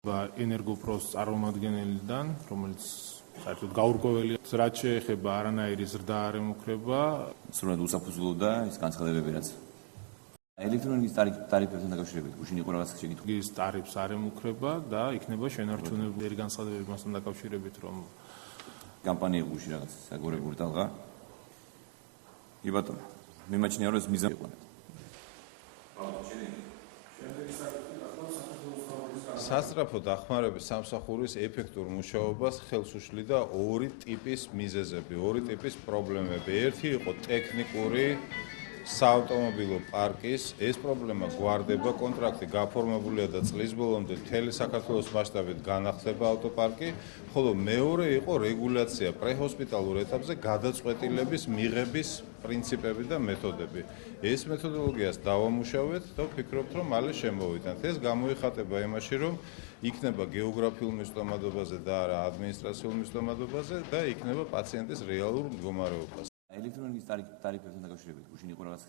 ენერგოპროს წარმომადგენელიდან, რომელიც საერთოდ გაურკვეველია, რაც შეეხება არანაირი ზრდა არ ემუქრება. სრულად უსაფუძვლოა ის განცხადებები, რაც ელექტრონიკის ტარიფებთან დაკავშირებით გუშინ იყო რაღაც შეკითხვა. ის ტარიფს არ ემუქრება და იქნება შენარჩუნებული განცხადებები მასთან დაკავშირებით, რომ კამპანია გუშინ რაღაც საგორებული ტალღა. კი ბატონო, მიმაჩნია რომ ეს მიზანი იყო. სასწრაფო დახმარების სამსახურის ეფექტურ მუშაობას ხელს უშლიდა ორი ტიპის მიზეზები, ორი ტიპის პრობლემები. ერთი იყო ტექნიკური საავტომობილო პარკის, ეს პრობლემა გვარდება, კონტრაქტი გაფორმებულია და წლის ბოლომდე მთელი საქართველოს მასშტაბით განახლდება ავტოპარკი, ხოლო მეორე იყო რეგულაცია პრეჰოსპიტალურ ეტაპზე გადაწყვეტილების მიღების პრინციპები და მეთოდები. ეს მეთოდოლოგიას დავამუშავეთ და ვფიქრობთ, რომ მალე შემოვიტანთ. ეს გამოიხატება იმაში, რომ იქნება გეოგრაფიულ მისწომადობაზე და არა ადმინისტრაციულ მისწომადობაზე და იქნება პაციენტის რეალურ მდგომარეობას. ელექტრონიკის ტარიფებთან დაკავშირებით გუშინ იყო რაღაც